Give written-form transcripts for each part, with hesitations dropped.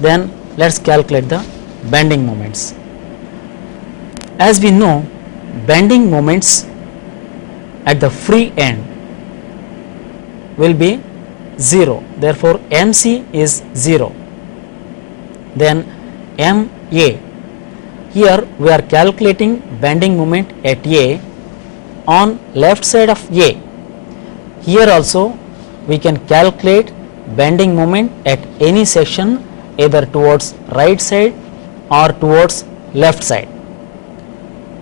Then let's calculate the bending moments. As we know, bending moments at the free end will be 0. Therefore, MC is 0. Then MA. Here we are calculating bending moment at A on left side of A. Here also we can calculate bending moment at any section either towards right side or towards left side.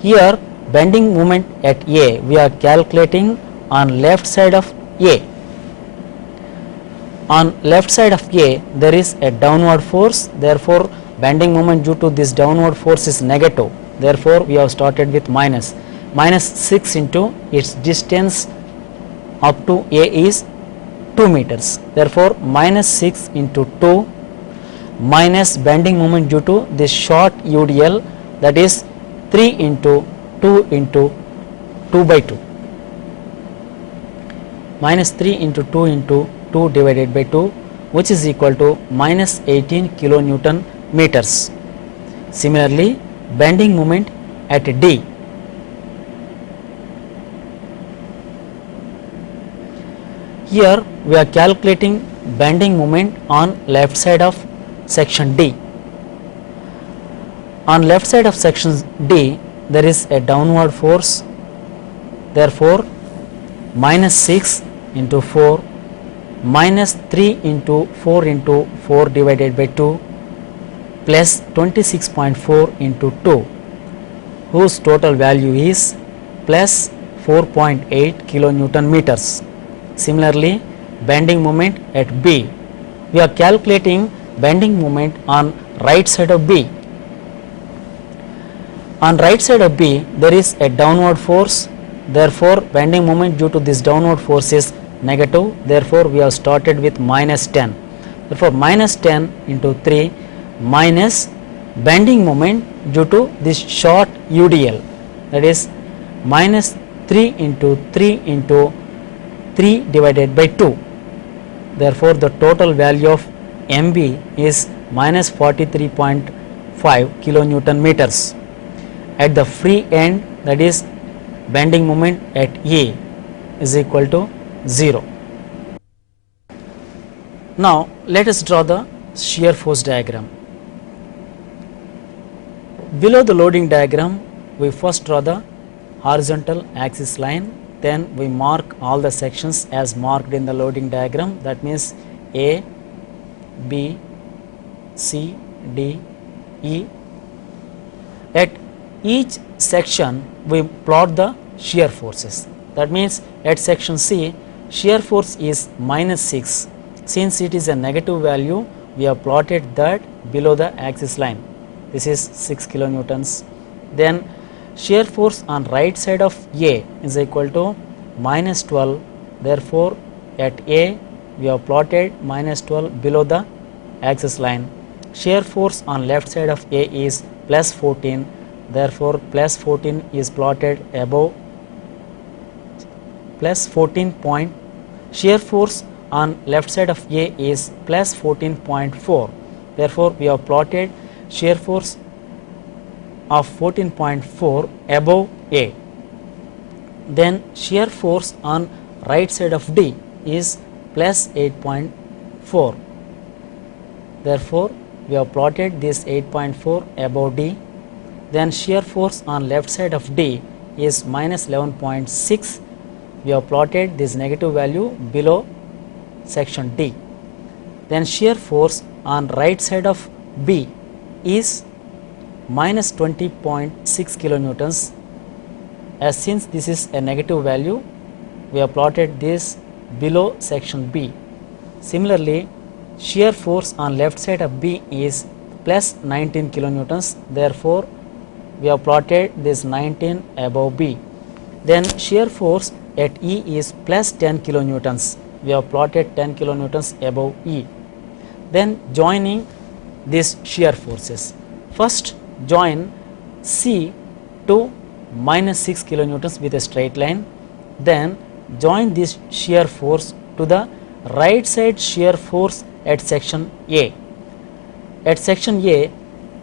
Here bending moment at A we are calculating on left side of A. On left side of A there is a downward force, therefore bending moment due to this downward force is negative, therefore we have started with minus 6 into its distance up to A is 2 meters, therefore minus 6 into 2 minus bending moment due to this short UDL, that is 3 into 2 into 2 by 2, minus 3 into 2 into 2 divided by 2, which is equal to minus 18 kilonewton meters. Similarly, bending moment at D. Here we are calculating bending moment on left side of section D. On left side of section D there is a downward force, therefore minus 6 into 4 minus 3 into 4 into 4 divided by 2 plus 26.4 into 2, whose total value is plus 4.8 kilonewton meters. Similarly, bending moment at B, we are calculating bending moment on right side of B. On right side of B there is a downward force, therefore bending moment due to this downward force is negative, therefore we have started with minus 10, therefore minus 10 into 3 minus bending moment due to this short UDL, that is minus 3 into 3 into 3 divided by 2, therefore the total value of MB is minus 43.5 kilonewton meters. At the free end, that is bending moment at A is equal to 0. Now let us draw the shear force diagram. Below the loading diagram, we first draw the horizontal axis line, then we mark all the sections as marked in the loading diagram, that means A, B, C, D, E. At each section we plot the shear forces, that means at section C shear force is minus 6, since it is a negative value we have plotted that below the axis line, this is 6 kilonewtons. Then shear force on right side of A is equal to minus 12, therefore at A we have plotted minus 12 below the axis line. Shear force on left side of A is plus 14, therefore plus 14 is plotted above plus 14 point. Shear force on left side of A is plus 14.4, therefore we have plotted shear force of 14.4 above A. Then shear force on right side of D is plus 8.4, therefore we have plotted this 8.4 above D. Then shear force on left side of D is minus 11.6, we have plotted this negative value below section D. Then shear force on right side of B is minus 20.6 kilonewtons, as since this is a negative value we have plotted this below section B. Similarly, shear force on left side of B is plus 19 kilonewtons, therefore we have plotted this 19 above B. Then shear force at E is plus 10 kilonewtons, we have plotted 10 kilonewtons above E. Then joining these shear forces, first join C to minus 6 kilonewtons with a straight line, then join this shear force to the right side shear force at section A. at section A,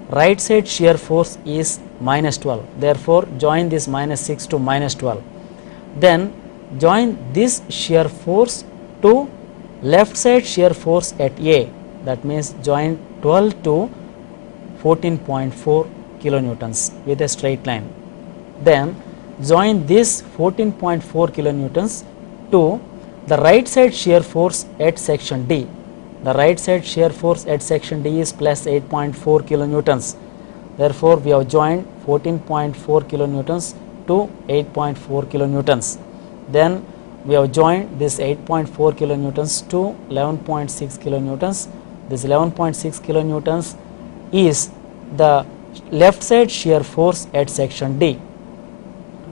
right side shear force is minus 12. Therefore, join this minus 6 to minus 12. Then join this shear force to left side shear force at A, that means join 12 to 14.4 kilonewtons with a straight line. Then join this 14.4 kilonewtons to the right side shear force at section D. The right side shear force at section D is plus 8.4 kilonewtons. Therefore, we have joined 14.4 kilonewtons to 8.4 kilonewtons. Then we have joined this 8.4 kilonewtons to 11.6 kilonewtons. This 11.6 kilonewtons is the left side shear force at section D.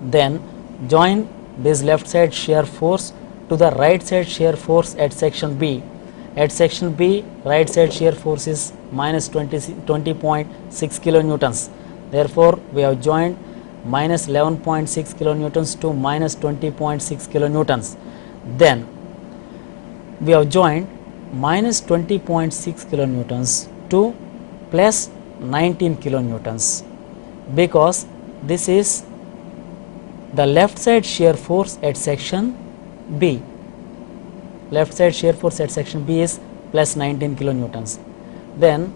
Then join this left side shear force to the right side shear force at section B. At section B, right side shear force is minus 20.6 kilonewtons. Therefore, we have joined minus 11.6 kilonewtons to minus 20.6 kilonewtons. Then we have joined minus 20.6 kilonewtons to plus 19 kilonewtons, because this is the left side shear force at section B. Left side shear force at section B is plus 19 kilonewtons. Then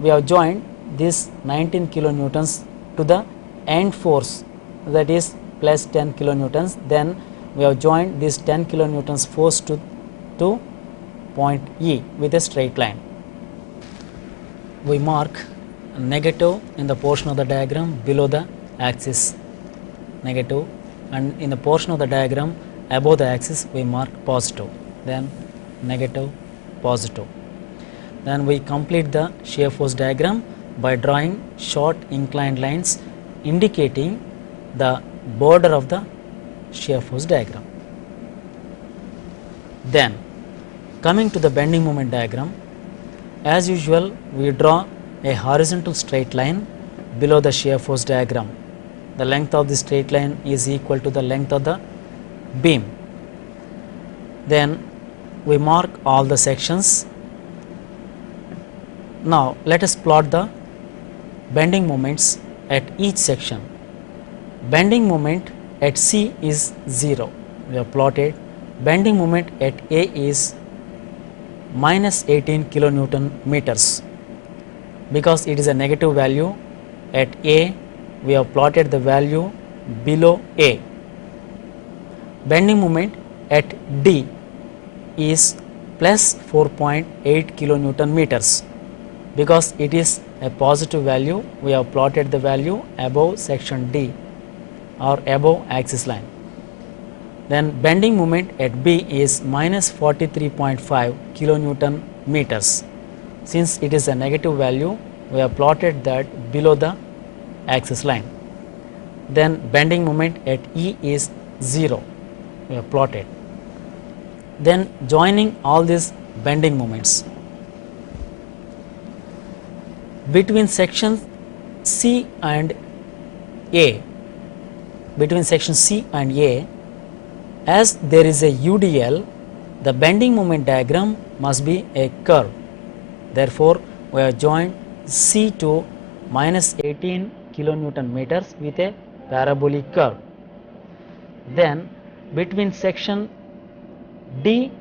we have joined this 19 kilonewtons to the end force, that is plus 10 kilonewtons. Then we have joined this 10 kilonewtons force to point E with a straight line. We mark negative in the portion of the diagram below the axis, negative, and in the portion of the diagram above the axis we mark positive, then negative, positive. Then we complete the shear force diagram by drawing short inclined lines indicating the border of the shear force diagram. Then coming to the bending moment diagram, as usual we draw a horizontal straight line below the shear force diagram. The length of the straight line is equal to the length of the beam. Then we mark all the sections. Now let us plot the bending moments at each section. Bending moment at C is 0. We have plotted. Bending moment at A is minus 18 kilonewton meters. Because it is a negative value at A, we have plotted the value below A. Bending moment at D is plus 4.8 kilonewton meters. Because it is a positive value, we have plotted the value above section D or above axis line. Then bending moment at B is minus 43.5 kilonewton meters. Since it is a negative value, we have plotted that below the axis line. Then bending moment at E is 0. We have plotted. Then joining all these bending moments between sections C and A, as there is a UDL, the bending moment diagram must be a curve. Therefore, we have joined C to minus 18 kilonewton meters with a parabolic curve. Then between section D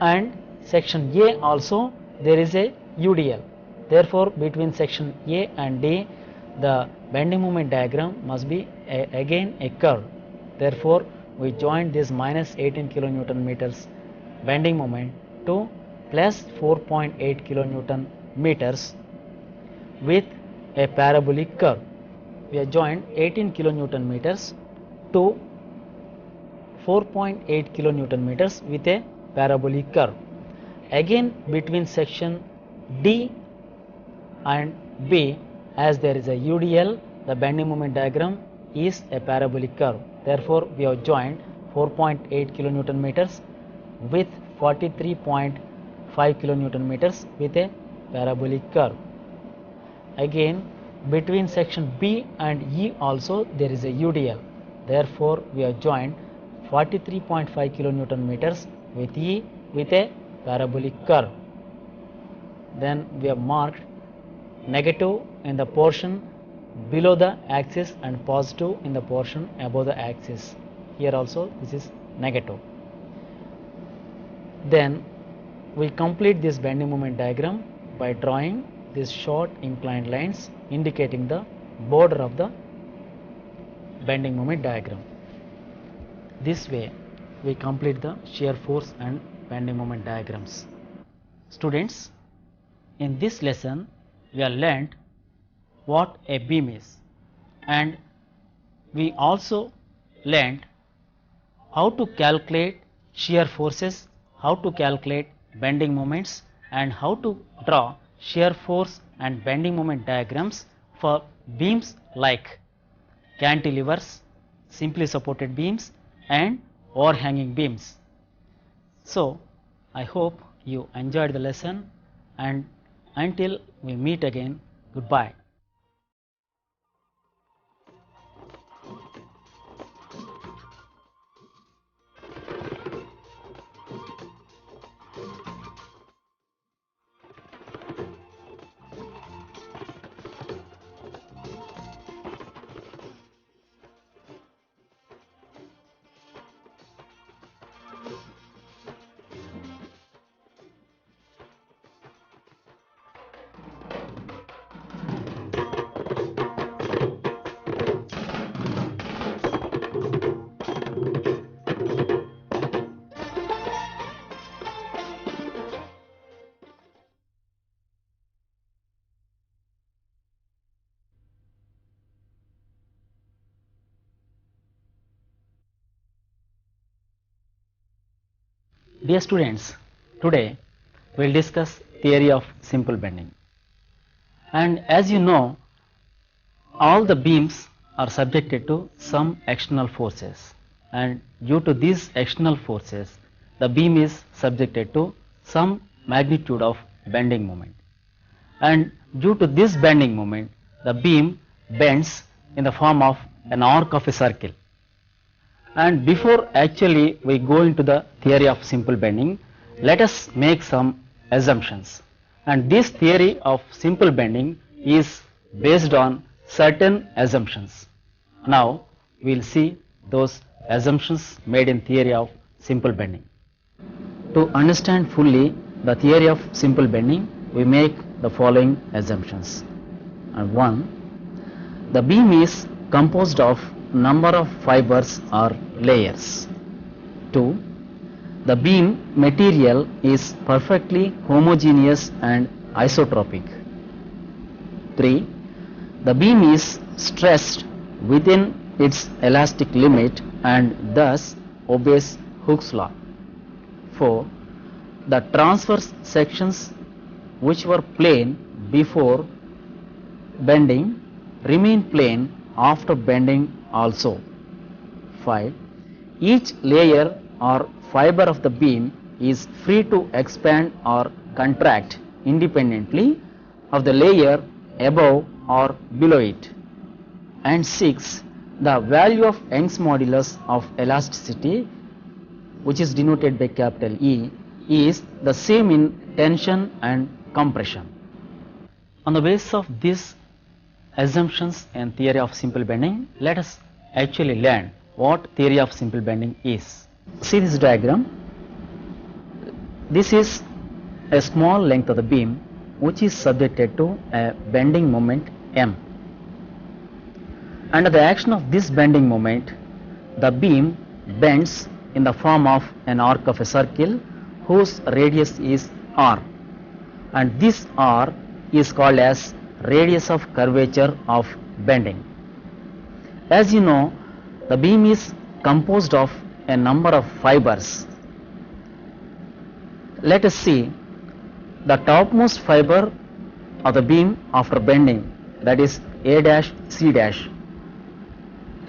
and section A also there is a UDL. Therefore, between section A and D, the bending moment diagram must be again a curve. Therefore, we join this minus 18 kilonewton meters bending moment to plus 4.8 kilonewton meters with a parabolic curve. We have joined 18 kilonewton meters to 4.8 kilonewton meters with a parabolic curve. Again between section D and B, as there is a UDL, the bending moment diagram is a parabolic curve. Therefore, we have joined 4.8 kilonewton meters with 43.5 kilonewton meters with a parabolic curve. Again between section B and E also there is a UDL. Therefore, we have joined 43.5 kilonewton meters with E with a parabolic curve. then we have marked negative in the portion below the axis and positive in the portion above the axis. Here also this is negative. Then we complete this bending moment diagram by drawing these short inclined lines indicating the border of the bending moment diagram. This way we complete the shear force and bending moment diagrams. Students, in this lesson we have learnt what a beam is, and we also learnt how to calculate shear forces, how to calculate bending moments, and how to draw shear force and bending moment diagrams for beams like cantilevers, simply supported beams, and overhanging beams. So, I hope you enjoyed the lesson, and until we meet again, goodbye. Dear students, today we will discuss theory of simple bending. And as you know, all the beams are subjected to some external forces, and due to these external forces, the beam is subjected to some magnitude of bending moment. And due to this bending moment, the beam bends in the form of an arc of a circle. And before actually we go into the theory of simple bending, let us make some assumptions. And this theory of simple bending is based on certain assumptions. Now we will see those assumptions made in theory of simple bending. To understand fully the theory of simple bending, we make the following assumptions. And 1, the beam is composed of number of fibers or layers. 2, the beam material is perfectly homogeneous and isotropic. 3, the beam is stressed within its elastic limit and thus obeys Hooke's law. 4, the transverse sections which were plane before bending remain plane after bending also. 5, each layer or fiber of the beam is free to expand or contract independently of the layer above or below it. And 6, the value of Young's modulus of elasticity, which is denoted by capital E, is the same in tension and compression. On the basis of these assumptions and theory of simple bending, let us actually learn what theory of simple bending is. See this diagram. This is a small length of the beam which is subjected to a bending moment M. Under the action of this bending moment, the beam bends in the form of an arc of a circle whose radius is R, and this R is called as radius of curvature of bending. As you know, the beam is composed of a number of fibers. Let us see the topmost fiber of the beam after bending, that is A dash C dash,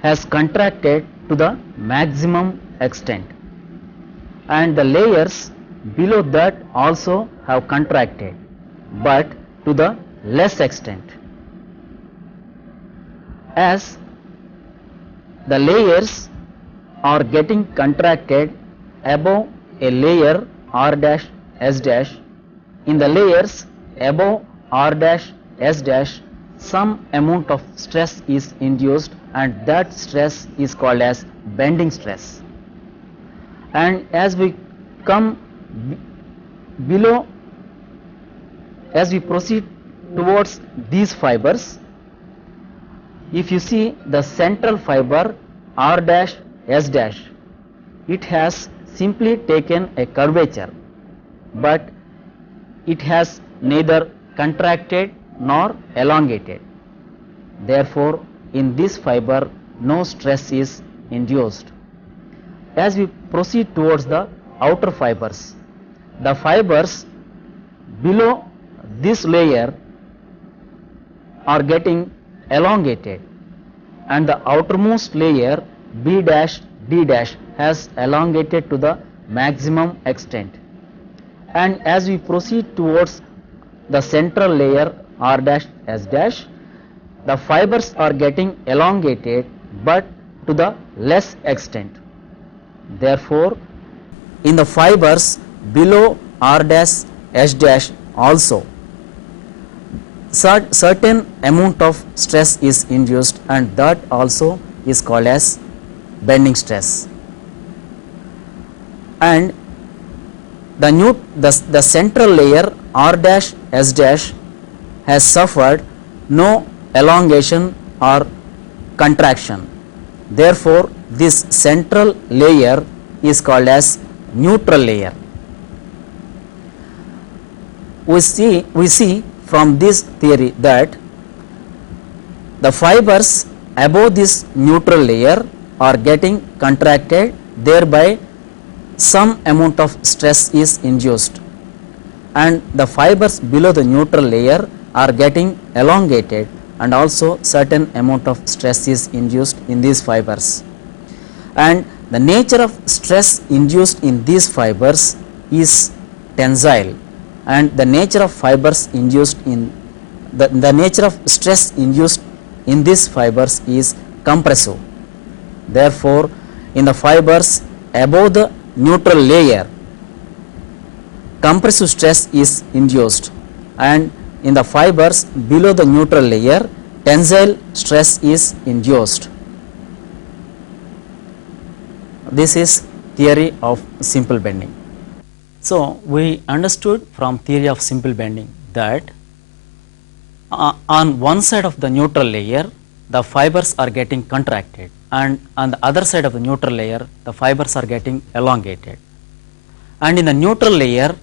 has contracted to the maximum extent, and the layers below that also have contracted, but to the less extent. As the layers are getting contracted above a layer R dash S dash, in the layers above R dash S dash some amount of stress is induced, and that stress is called as bending stress. And as we come below, as we proceed towards these fibers, if you see the central fiber R dash S dash, it has simply taken a curvature, but it has neither contracted nor elongated. Therefore, in this fiber no stress is induced. As we proceed towards the outer fibers, the fibers below this layer are getting elongated, and the outermost layer B dash D dash has elongated to the maximum extent. And as we proceed towards the central layer R dash S dash, the fibers are getting elongated but to the less extent. Therefore, in the fibers below R dash S dash also certain amount of stress is induced, and that also is called as bending stress. And the central layer R dash S dash has suffered no elongation or contraction. Therefore, this central layer is called as neutral layer. We see from this theory that the fibers above this neutral layer are getting contracted, thereby some amount of stress is induced, and the fibers below the neutral layer are getting elongated, and also certain amount of stress is induced in these fibers. And the nature of stress induced in these fibers is tensile, and the nature of fibers induced in the nature of stress induced in these fibers is compressive. Therefore, in the fibers above the neutral layer, compressive stress is induced, and in the fibers below the neutral layer, tensile stress is induced. This is theory of simple bending. So, we understood from theory of simple bending that on one side of the neutral layer the fibers are getting contracted, and on the other side of the neutral layer the fibers are getting elongated, and in the neutral layer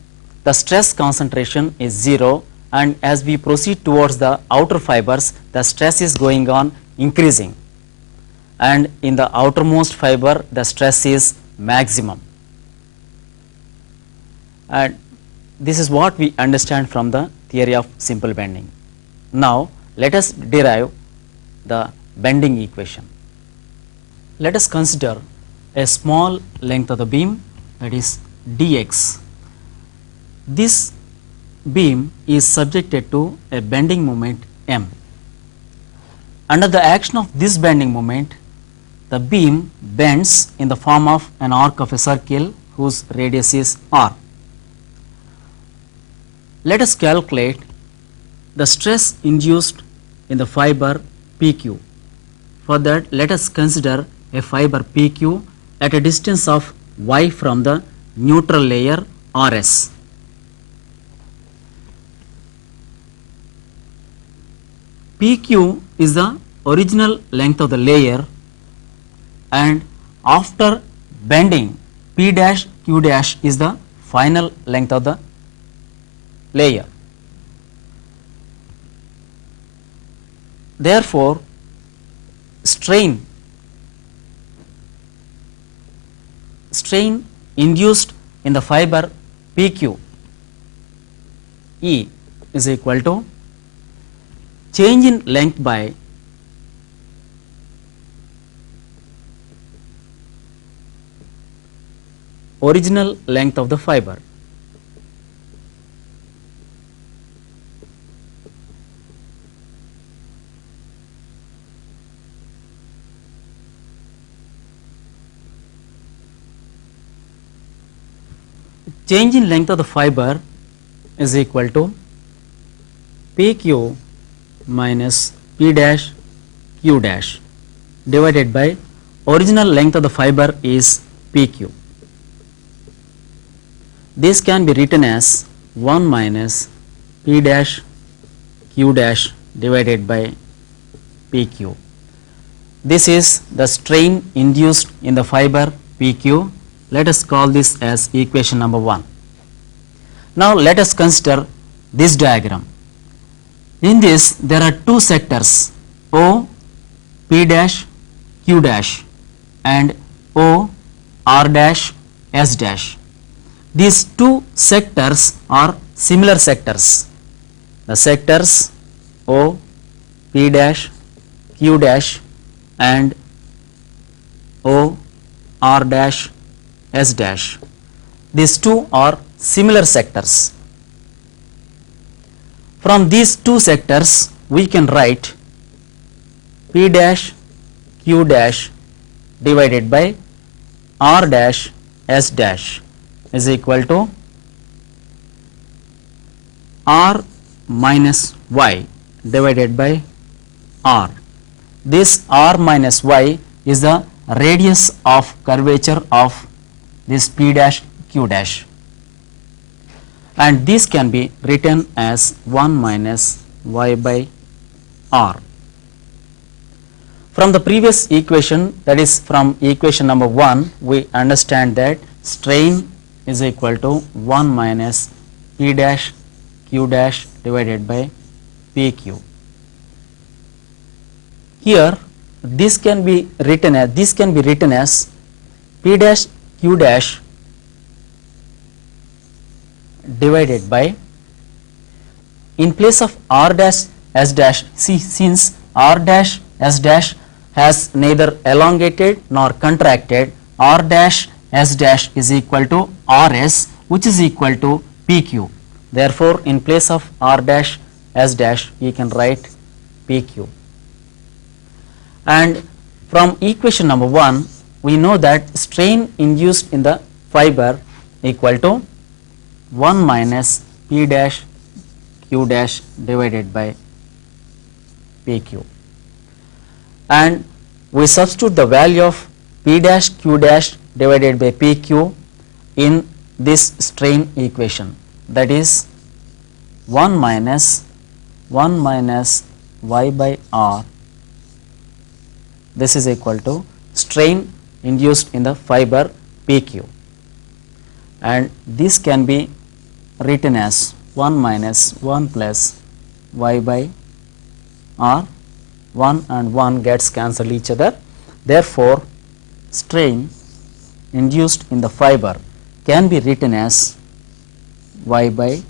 the stress concentration is 0, and as we proceed towards the outer fibers the stress is going on increasing, and in the outermost fiber the stress is maximum. And this is what we understand from the theory of simple bending. Now, let us derive the bending equation. Let us consider a small length of the beam, that is dx. This beam is subjected to a bending moment m. Under the action of this bending moment, the beam bends in the form of an arc of a circle whose radius is r. Let us calculate the stress induced in the fiber PQ. For that, let us consider a fiber PQ at a distance of y from the neutral layer RS. PQ is the original length of the layer, and after bending P dash Q dash is the final length of the layer. Therefore, strain induced in the fiber PQ E is equal to change in length by original length of the fiber. Change in length of the fiber is equal to PQ minus P dash Q dash divided by original length of the fiber is PQ. This can be written as 1 minus P dash Q dash divided by PQ. This is the strain induced in the fiber PQ. Let us call this as equation number 1. Now let us consider this diagram. In this there are two sectors O P dash Q dash and O R dash S dash. These two sectors are similar sectors. The sectors O P dash Q dash and O R dash S dash. These two are similar sectors. From these two sectors we can write P dash Q dash divided by R dash S dash is equal to R minus Y divided by R. This R minus Y is the radius of curvature of this P dash Q dash, and this can be written as 1 minus Y by R. From the previous equation, that is from equation number 1, we understand that strain is equal to 1 minus P dash Q dash divided by PQ. Here this can be written as P dash Q dash divided by, in place of R dash S dash, see, since R dash S dash has neither elongated nor contracted, R dash S dash is equal to RS, which is equal to PQ. Therefore, in place of R dash S dash we can write PQ. And from equation number 1 we know that strain induced in the fiber equal to 1 minus P dash Q dash divided by PQ, and we substitute the value of P dash Q dash divided by PQ in this strain equation, that is 1 minus Y by R. This is equal to strain induced in the fiber PQ, and this can be written as 1 minus 1 plus Y by R. 1 and 1 gets cancelled each other. Therefore, strain induced in the fiber can be written as Y by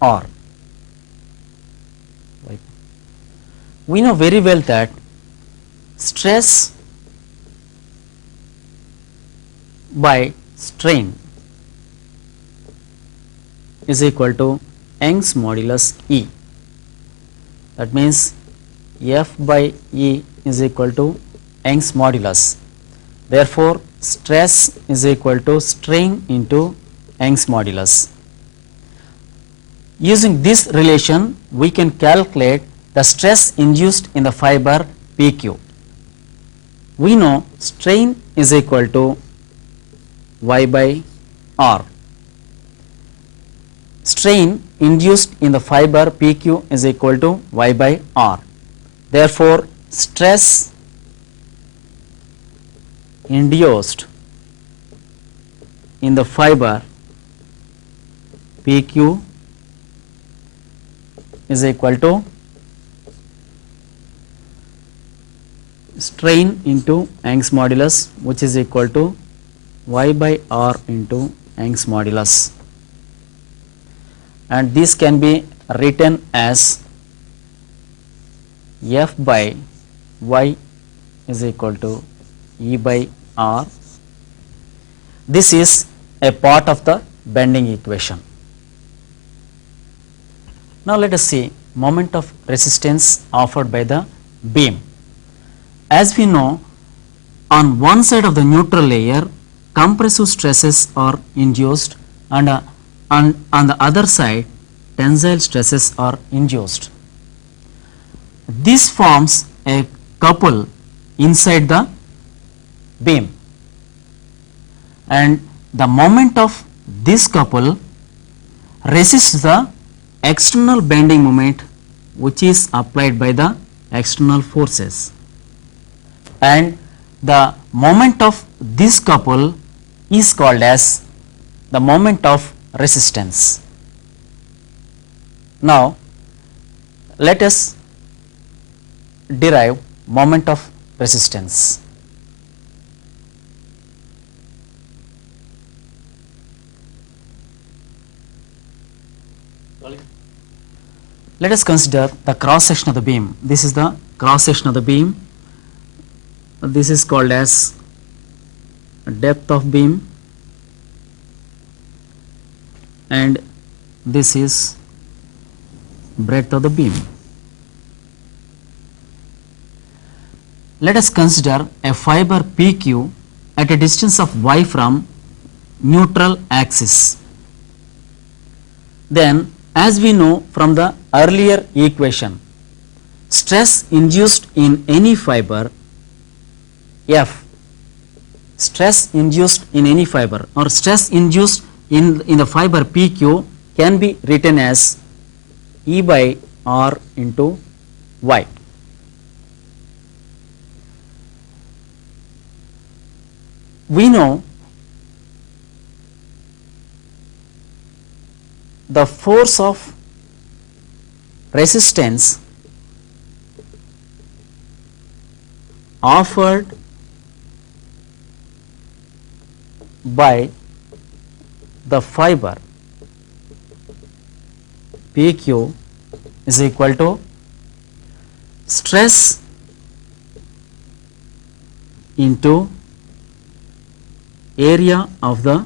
R. We know very well that stress by strain is equal to Young's modulus E. That means F by E is equal to Young's modulus. Therefore, stress is equal to strain into Young's modulus. Using this relation, we can calculate the stress induced in the fiber PQ. We know strain is equal to Y by R. Strain induced in the fiber PQ is equal to Y by R. Therefore, stress induced in the fiber PQ is equal to strain into Young's modulus, which is equal to Y by R into Young's modulus, and this can be written as F by Y is equal to E by R. This is a part of the bending equation. Now let us see moment of resistance offered by the beam. As we know, on one side of the neutral layer compressive stresses are induced, and on the other side tensile stresses are induced. This forms a couple inside the beam, and the moment of this couple resists the external bending moment which is applied by the external forces, and the moment of this couple is called as the moment of resistance. Now, let us derive moment of resistance. Let us consider the cross section of the beam. This is the cross section of the beam. This is called as depth of beam, and this is breadth of the beam. Let us consider a fiber PQ at a distance of y from neutral axis. Then, as we know from the earlier equation, stress induced in any fiber F, stress induced in any fiber or stress induced in the fiber PQ can be written as E by R into Y. We know the force of resistance offered by the fiber PQ is equal to stress into area of the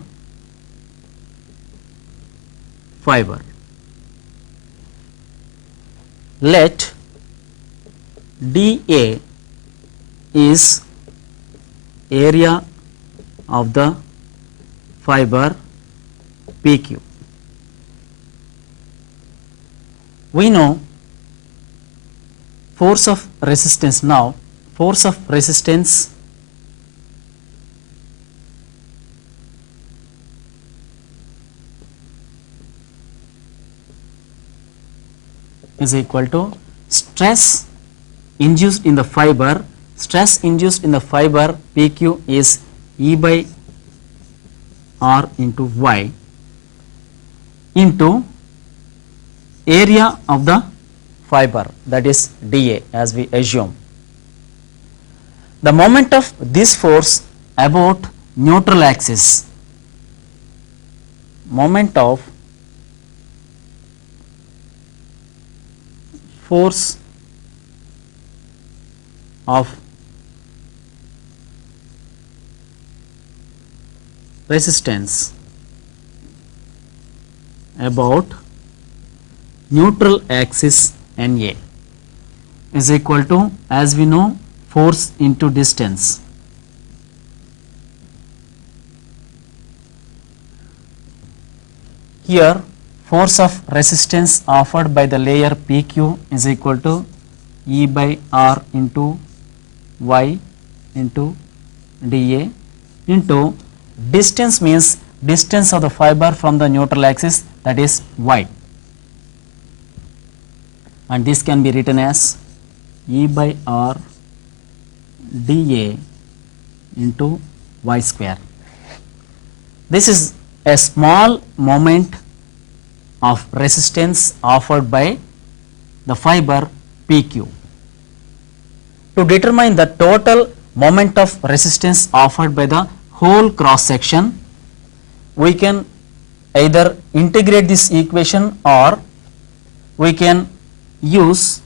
fiber. Let dA is area of the fiber PQ. We know force of resistance now. Force of resistance is equal to stress induced in the fiber. Stress induced in the fiber PQ is E by R into Y into area of the fiber, that is dA, as we assume. The moment of this force about neutral axis, moment of force of resistance about neutral axis NA is equal to, as we know, force into distance. Here force of resistance offered by the layer PQ is equal to E by R into Y into dA into distance, means distance of the fiber from the neutral axis, that is Y, and this can be written as E by R dA into Y square. This is a small moment of resistance offered by the fiber PQ. To determine the total moment of resistance offered by the whole cross section, we can either integrate this equation or we can use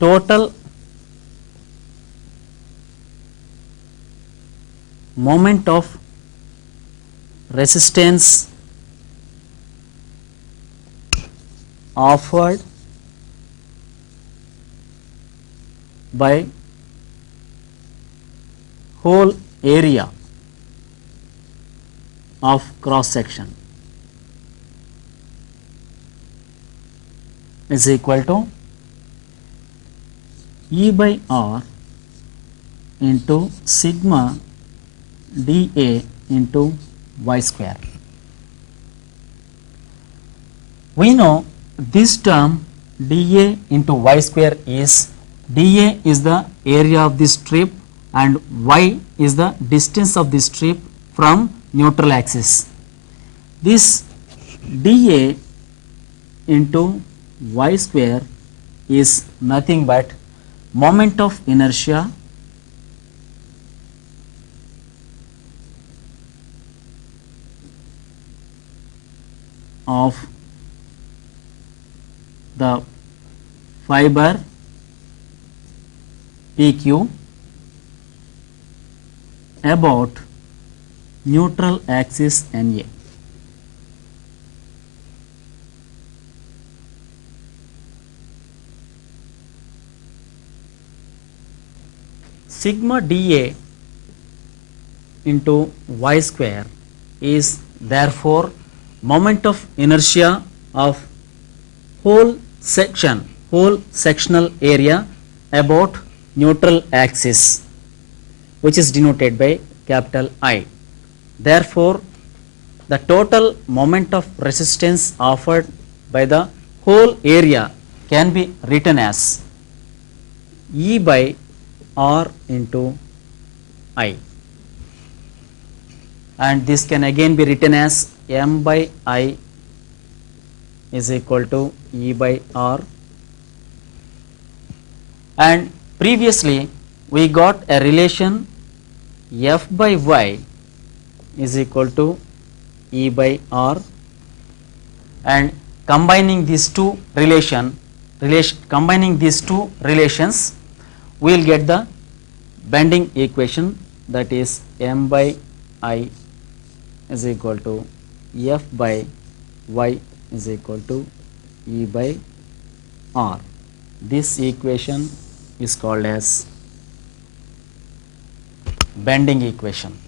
total moment of resistance offered by whole area of cross section is equal to E by R into sigma dA into y square. We know this term dA into y square is dA is the area of the strip and y is the distance of the strip from neutral axis. This dA into y square is nothing but moment of inertia of the fiber PQ about neutral axis NA. Sigma dA into y square is therefore moment of inertia of whole sectional area about neutral axis, which is denoted by capital I. Therefore, the total moment of resistance offered by the whole area can be written as E by R into I, and this can again be written as M by I is equal to E by R. And previously we got a relation F by Y is equal to E by R, and combining these two relations, we will get the bending equation, that is M by I is equal to F by Y is equal to E by R. This equation is called as bending equation.